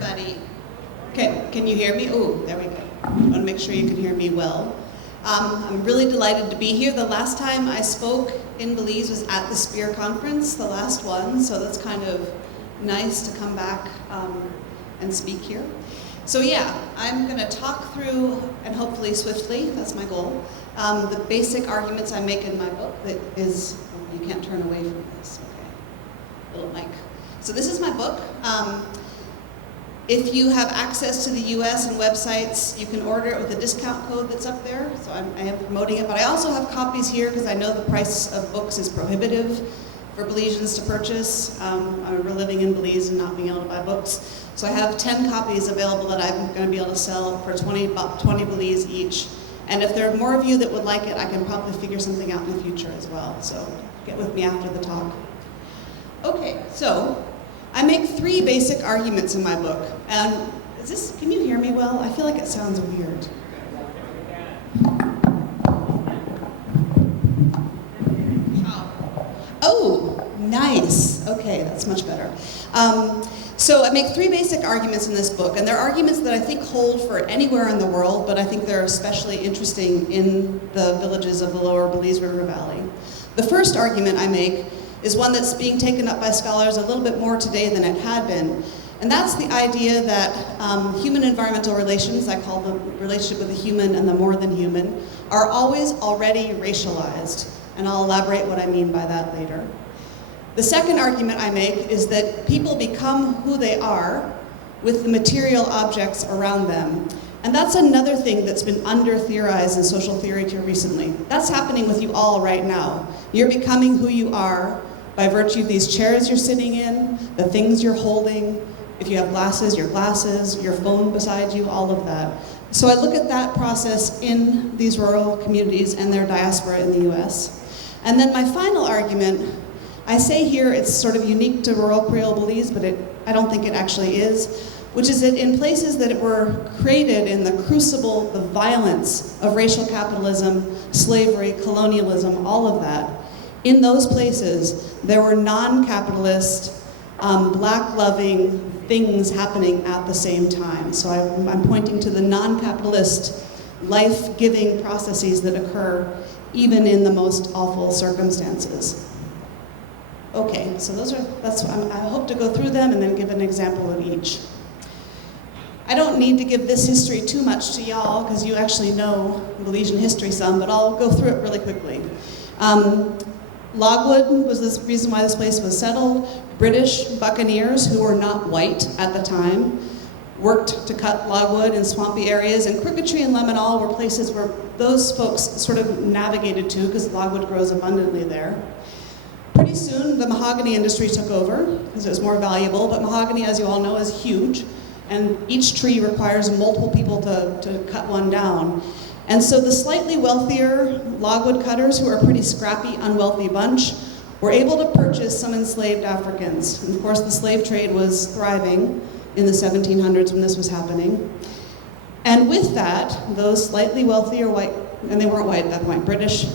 everybody. Can you hear me? Oh, there we go. I want to make sure you can hear me well. I'm really delighted to be here. The last time I spoke in Belize was at the SPEAR conference, the last one, so that's kind of nice to come back and speak here. So yeah, I'm going to talk through, and hopefully swiftly, that's my goal, the basic arguments I make in my book that is, you can't turn away from this, okay, little mic. So this is my book. If you have access to the US and websites, you can order it with a discount code that's up there, so I am promoting it, but I also have copies here because I know the price of books is prohibitive for Belizeans to purchase. We're living in Belize and not being able to buy books. So I have 10 copies available that I'm going to be able to sell for 20 Belize each. And if there are more of you that would like it, I can probably figure something out in the future as well. So get with me after the talk. Okay, so I make 3 basic arguments in my book. And can you hear me well? I feel like it sounds weird. Oh, nice. Okay, that's much better. So I make 3 basic arguments in this book, and they're arguments that I think hold for anywhere in the world, but I think they're especially interesting in the villages of the lower Belize River Valley. The first argument I make is one that's being taken up by scholars a little bit more today than it had been, and that's the idea that human-environmental relations, I call the relationship with the human and the more than human, are always already racialized, and I'll elaborate what I mean by that later. The second argument I make is that people become who they are with the material objects around them. And that's another thing that's been under-theorized in social theory till recently. That's happening with you all right now. You're becoming who you are by virtue of these chairs you're sitting in, the things you're holding, if you have glasses, your phone beside you, all of that. So I look at that process in these rural communities and their diaspora in the US. And then my final argument, I say here it's sort of unique to rural Creole Belize, but I don't think it actually is, which is that in places that were created in the crucible, the violence of racial capitalism, slavery, colonialism, all of that, in those places, there were non-capitalist, black-loving things happening at the same time. So I'm pointing to the non-capitalist, life-giving processes that occur even in the most awful circumstances. Okay, so I hope to go through them and then give an example of each. I don't need to give this history too much to y'all because you actually know Belizean history some, but I'll go through it really quickly. Logwood was the reason why this place was settled. British buccaneers, who were not white at the time, worked to cut logwood in swampy areas, and Crooked Tree and Lemonal were places where those folks sort of navigated to because logwood grows abundantly there. Pretty soon, the mahogany industry took over because it was more valuable, but mahogany, as you all know, is huge, and each tree requires multiple people to cut one down. And so the slightly wealthier logwood cutters, who are a pretty scrappy, unwealthy bunch, were able to purchase some enslaved Africans. And of course, the slave trade was thriving in the 1700s when this was happening. And with that, those slightly wealthier white, and they weren't white at that point, British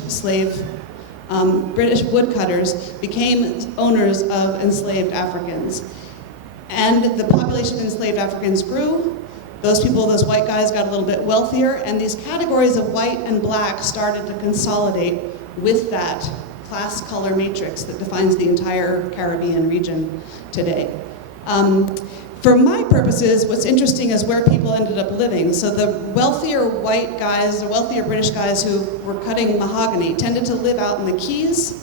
woodcutters became owners of enslaved Africans. And the population of enslaved Africans grew. Those people, those white guys, got a little bit wealthier, and these categories of white and black started to consolidate with that class color matrix that defines the entire Caribbean region today. For my purposes, what's interesting is where people ended up living. So the wealthier white guys, the wealthier British guys who were cutting mahogany tended to live out in the Keys.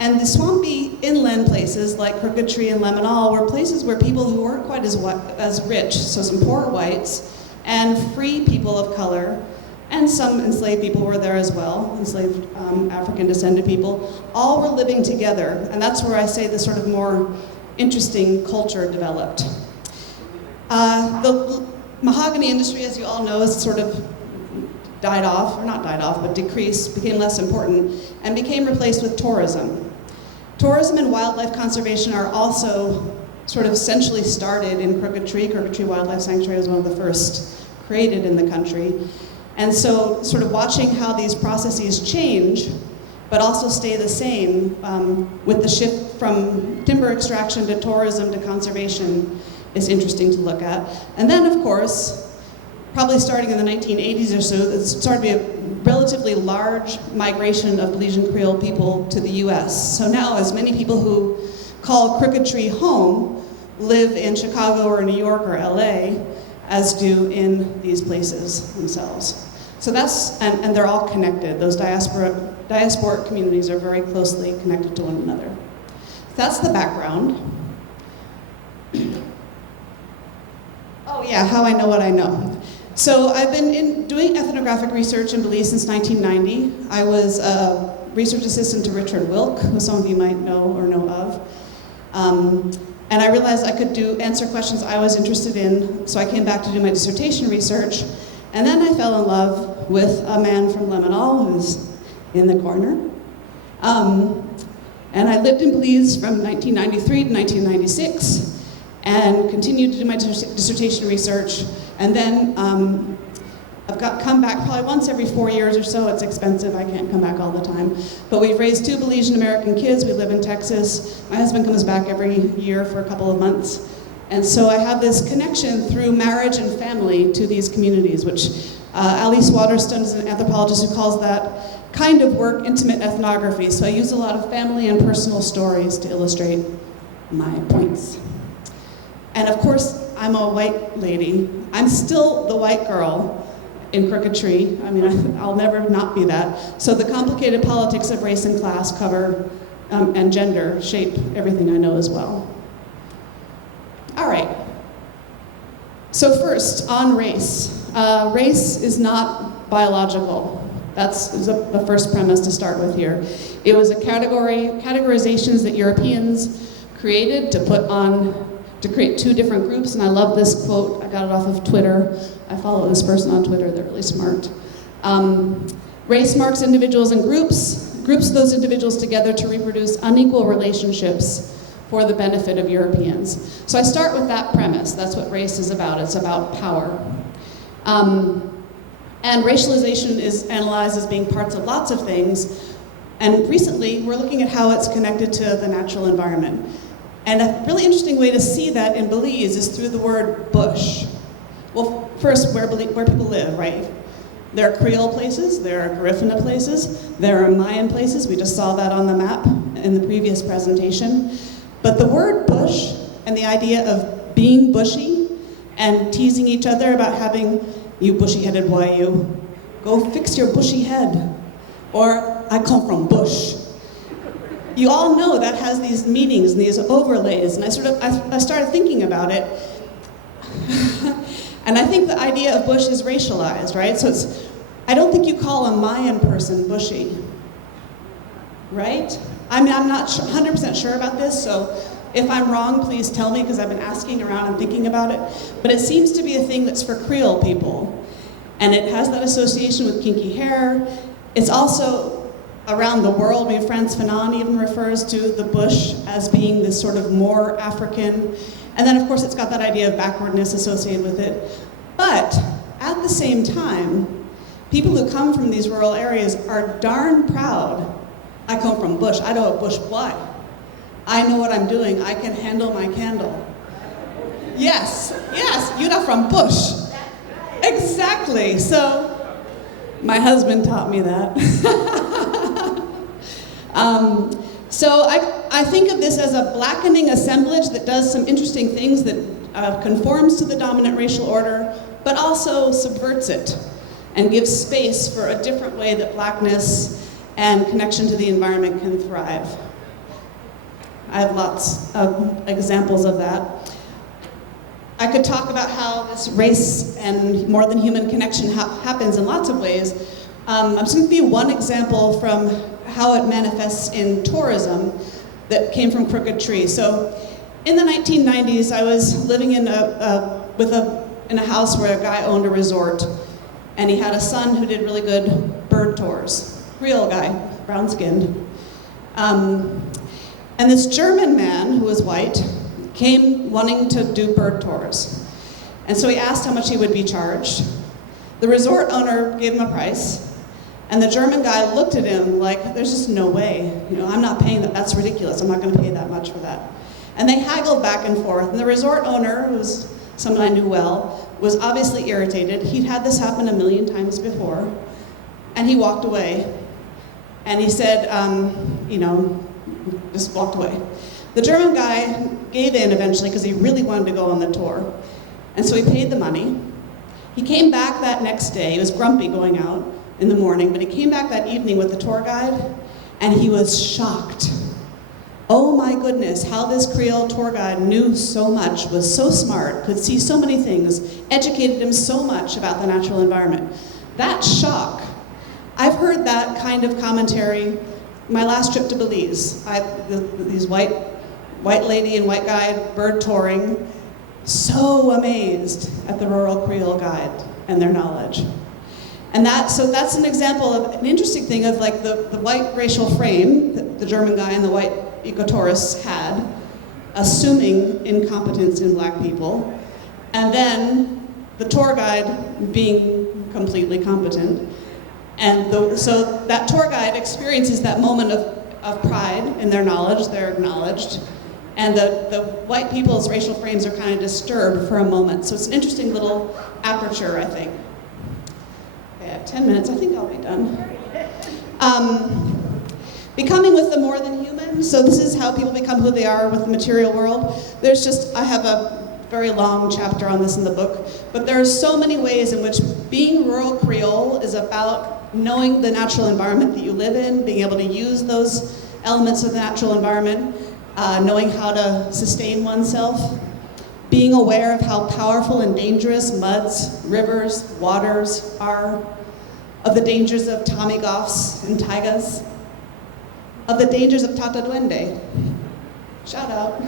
And the swampy inland places like Crooked Tree and Lemonal were places where people who weren't quite as rich, so some poor whites, and free people of color, and some enslaved people were there as well, enslaved African descended people, all were living together. And that's where I say the sort of more interesting culture developed. The mahogany industry, as you all know, has sort of died off, or not died off, but decreased, became less important, and became replaced with tourism. Tourism and wildlife conservation are also sort of essentially started in Crooked Tree. Crooked Tree Wildlife Sanctuary was one of the first created in the country. And so sort of watching how these processes change but also stay the same with the shift from timber extraction to tourism to conservation is interesting to look at. And then, of course, probably starting in the 1980s or so, there started to be a relatively large migration of Belizean Creole people to the US. So now, as many people who call Crooked Tree home live in Chicago or New York or LA, as do in these places themselves. So that's, and they're all connected. Those diasporic communities are very closely connected to one another. That's the background. Oh yeah, how I know what I know. So I've been doing ethnographic research in Belize since 1990. I was a research assistant to Richard Wilk, who some of you might know or know of. And I realized I could answer questions I was interested in, so I came back to do my dissertation research. And then I fell in love with a man from Lemonal, who's in the corner. And I lived in Belize from 1993 to 1996, and continued to do my dissertation research. And then I've come back probably once every 4 years or so. It's expensive, I can't come back all the time. But we've raised 2 Belizean American kids. We live in Texas. My husband comes back every year for a couple of months. And so I have this connection through marriage and family to these communities, which Alice Waterston is an anthropologist who calls that kind of work intimate ethnography. So I use a lot of family and personal stories to illustrate my points. And of course, I'm a white lady. I'm still the white girl in Crooked Tree. I mean, I'll never not be that. So the complicated politics of race and class cover and gender shape everything I know as well. All right. So first, on race. Race is not biological. That's the first premise to start with here. It was categorizations that Europeans created to create 2 different groups, and I love this quote. I got it off of Twitter. I follow this person on Twitter, they're really smart. Race marks individuals and groups those individuals together to reproduce unequal relationships for the benefit of Europeans. So I start with that premise. That's what race is about. It's about power. And racialization is analyzed as being parts of lots of things. And recently, we're looking at how it's connected to the natural environment. And a really interesting way to see that in Belize is through the word bush. Well, first, where people live, right? There are Creole places, there are Garifuna places, there are Mayan places. We just saw that on the map in the previous presentation. But the word bush and the idea of being bushy and teasing each other about having, you bushy-headed boy, you, go fix your bushy head. Or, I come from bush. You all know that has these meanings and these overlays, and I started thinking about it. And I think the idea of bush is racialized, right? So I don't think you call a Mayan person bushy, right? I mean, I'm not 100% sure about this, so if I'm wrong, please tell me, because I've been asking around and thinking about it. But it seems to be a thing that's for Creole people. And it has that association with kinky hair. It's also around the world. I mean, Frantz Fanon even refers to the bush as being this sort of more African. And then, of course, it's got that idea of backwardness associated with it. But at the same time, people who come from these rural areas are darn proud. I come from bush. I know a bush boy. I know what I'm doing. I can handle my candle. Yes, you're not from bush. Exactly. So my husband taught me that. So I think of this as a blackening assemblage that does some interesting things, that conforms to the dominant racial order, but also subverts it and gives space for a different way that blackness and connection to the environment can thrive. I have lots of examples of that. I could talk about how this race and more than human connection happens in lots of ways. I'm just going to give you one example from how it manifests in tourism that came from Crooked Tree. So in the 1990s, I was living in a house where a guy owned a resort, and he had a son who did really good bird tours. Real guy, brown-skinned. And this German man, who was white, came wanting to do bird tours. And so he asked how much he would be charged. The resort owner gave him a price, And the German guy looked at him like, there's just no way. I'm not paying that. That's ridiculous. I'm not going to pay that much for that. And they haggled back and forth. And the resort owner, who was someone I knew well, was obviously irritated. He'd had this happen a million times before. And he walked away. And he said, just walked away. The German guy gave in eventually because he really wanted to go on the tour. And so he paid the money. He came back that next day. He was grumpy going out in the morning, but he came back that evening with the tour guide, and he was shocked. Oh my goodness, how this Creole tour guide knew so much, was so smart, could see so many things, educated him so much about the natural environment. That shock. I've heard that kind of commentary my last trip to Belize. These white lady and white guy bird touring, so amazed at the rural Creole guide and their knowledge. And so that's an example of an interesting thing of like the white racial frame that the German guy and the white ecotourists had, assuming incompetence in black people, and then the tour guide being completely competent. And so that tour guide experiences that moment of pride in their knowledge, they're acknowledged, and the white people's racial frames are kind of disturbed for a moment. So it's an interesting little aperture, I think. Okay, I have 10 minutes, I think I'll be done. Becoming with the more than human, so this is how people become who they are with the material world. I have a very long chapter on this in the book, but there are so many ways in which being rural Creole is about knowing the natural environment that you live in, being able to use those elements of the natural environment, knowing how to sustain oneself, being aware of how powerful and dangerous muds, rivers, waters are, of the dangers of tamigoffs and taigas, of the dangers of Tata Duende, shout out,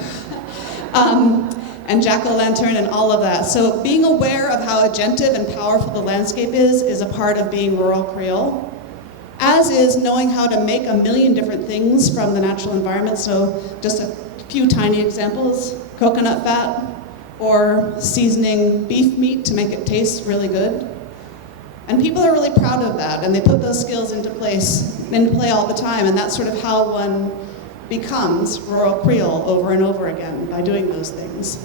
and jack-o'-lantern and all of that. So being aware of how agentive and powerful the landscape is a part of being rural Creole, as is knowing how to make a million different things from the natural environment. So just a few tiny examples: coconut fat, or seasoning beef meat to make it taste really good. And people are really proud of that, and they put those skills into play all the time, and that's sort of how one becomes rural Creole over and over again, by doing those things.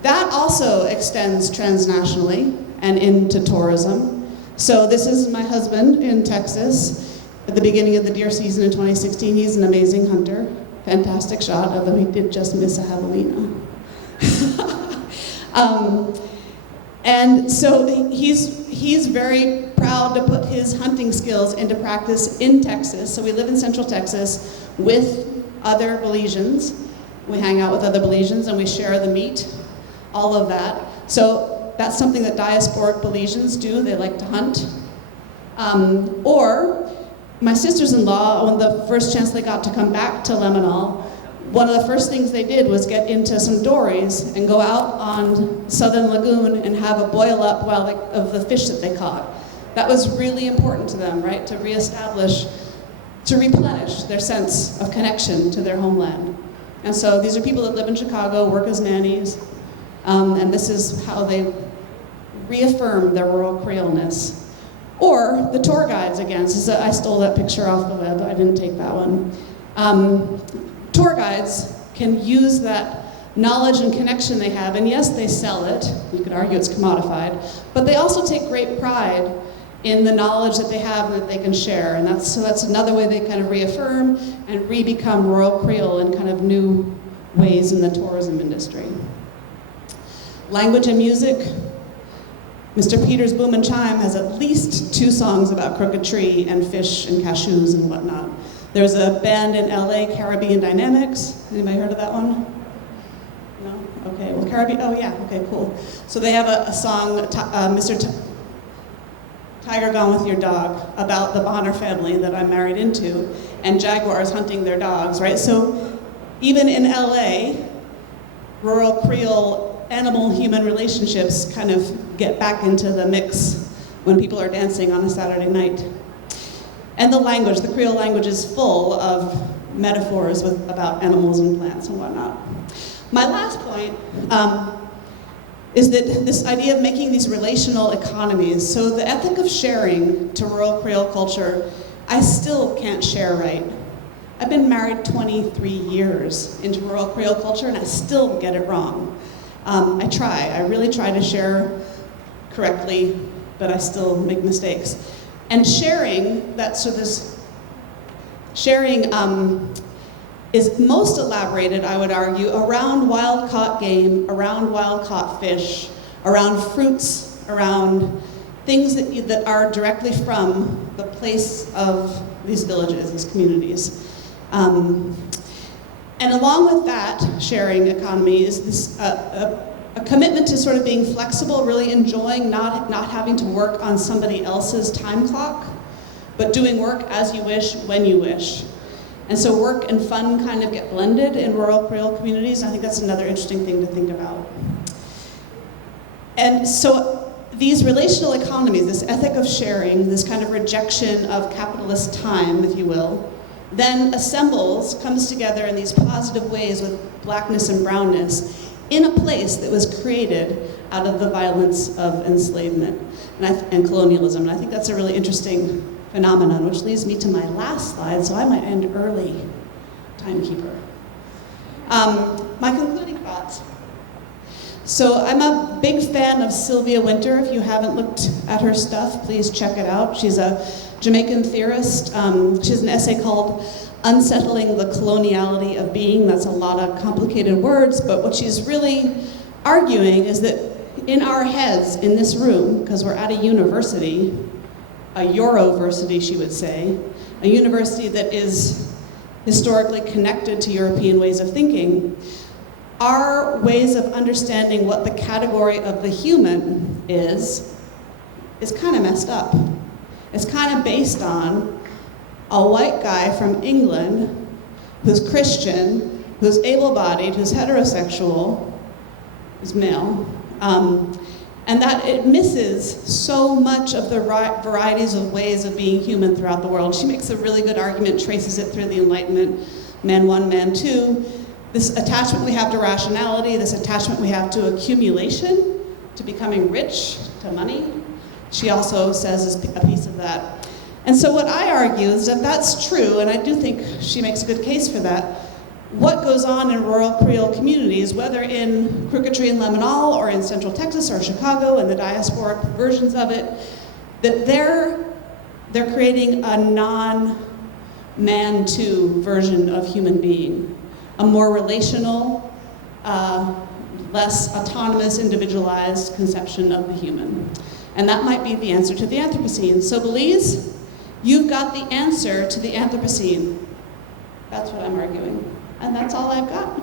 That also extends transnationally and into tourism. So this is my husband in Texas at the beginning of the deer season in 2016. He's an amazing hunter, fantastic shot, although he did just miss a javelina. And so he's very proud to put his hunting skills into practice in Texas. So we live in Central Texas with other Belizeans. We hang out with other Belizeans and we share the meat, all of that. So that's something that diasporic Belizeans do. They like to hunt. Or my sisters-in-law, when the first chance they got to come back to Lemonal, one of the first things they did was get into some dories and go out on Southern Lagoon and have a boil up of the fish that they caught. That was really important to them, right? To reestablish, to replenish their sense of connection to their homeland. And so these are people that live in Chicago, work as nannies, and this is how they reaffirm their rural Creole-ness. Or the tour guides again. I stole that picture off the web, I didn't take that one. Tour guides can use that knowledge and connection they have, and yes, they sell it. You could argue it's commodified, but they also take great pride in the knowledge that they have and that they can share, and that's another way they kind of reaffirm and re-become rural Creole in kind of new ways in the tourism industry. Language and music. Mr. Peter's Boom and Chime has at least 2 songs about Crooked Tree and fish and cashews and whatnot. There's a band in LA, Caribbean Dynamics. Anybody heard of that one? No? Okay, well Caribbean, oh yeah, okay, cool. So they have a song, Mr. Tiger Gone With Your Dog, about the Bonner family that I'm married into, and jaguars hunting their dogs, right? So even in LA, rural Creole animal-human relationships kind of get back into the mix when people are dancing on a Saturday night. And the language, the Creole language is full of metaphors about animals and plants and whatnot. My last point is that this idea of making these relational economies. So the ethic of sharing to rural Creole culture, I still can't share right. I've been married 23 years into rural Creole culture and I still get it wrong. I really try to share correctly, but I still make mistakes. And sharing, sharing is most elaborated, I would argue, around wild-caught game, around wild-caught fish, around fruits, around things that are directly from the place of these villages, these communities. And along with that sharing economy is this a commitment to sort of being flexible, really enjoying not having to work on somebody else's time clock, but doing work as you wish, when you wish. And so work and fun kind of get blended in rural Creole communities. I think that's another interesting thing to think about. And so these relational economies, this ethic of sharing, this kind of rejection of capitalist time, if you will, then comes together in these positive ways with blackness and brownness in a place that was created out of the violence of enslavement and colonialism. And I think that's a really interesting phenomenon, which leads me to my last slide, so I might end early, timekeeper. My concluding thoughts. So I'm a big fan of Sylvia Wynter. If you haven't looked at her stuff, please check it out. She's a Jamaican theorist. She has an essay called Unsettling the Coloniality of Being. That's a lot of complicated words, but what she's really arguing is that in our heads, in this room, because we're at a university, a Euroversity, she would say, a university that is historically connected to European ways of thinking, our ways of understanding what the category of the human is kind of messed up. It's kind of based on a white guy from England who's Christian, who's able-bodied, who's heterosexual, who's male, and that it misses so much of the varieties of ways of being human throughout the world. She makes a really good argument, traces it through the Enlightenment, man one, man two, this attachment we have to rationality, this attachment we have to accumulation, to becoming rich, to money. She also says is a piece of that. And so what I argue is that that's true, and I do think she makes a good case for that. What goes on in rural Creole communities, whether in Crooked Tree and Lemonal or in Central Texas or Chicago and the diasporic versions of it, that they're creating a non-man two version of human being, a more relational, less autonomous, individualized conception of the human. And that might be the answer to the Anthropocene. So Belize, you've got the answer to the Anthropocene. That's what I'm arguing. And that's all I've got.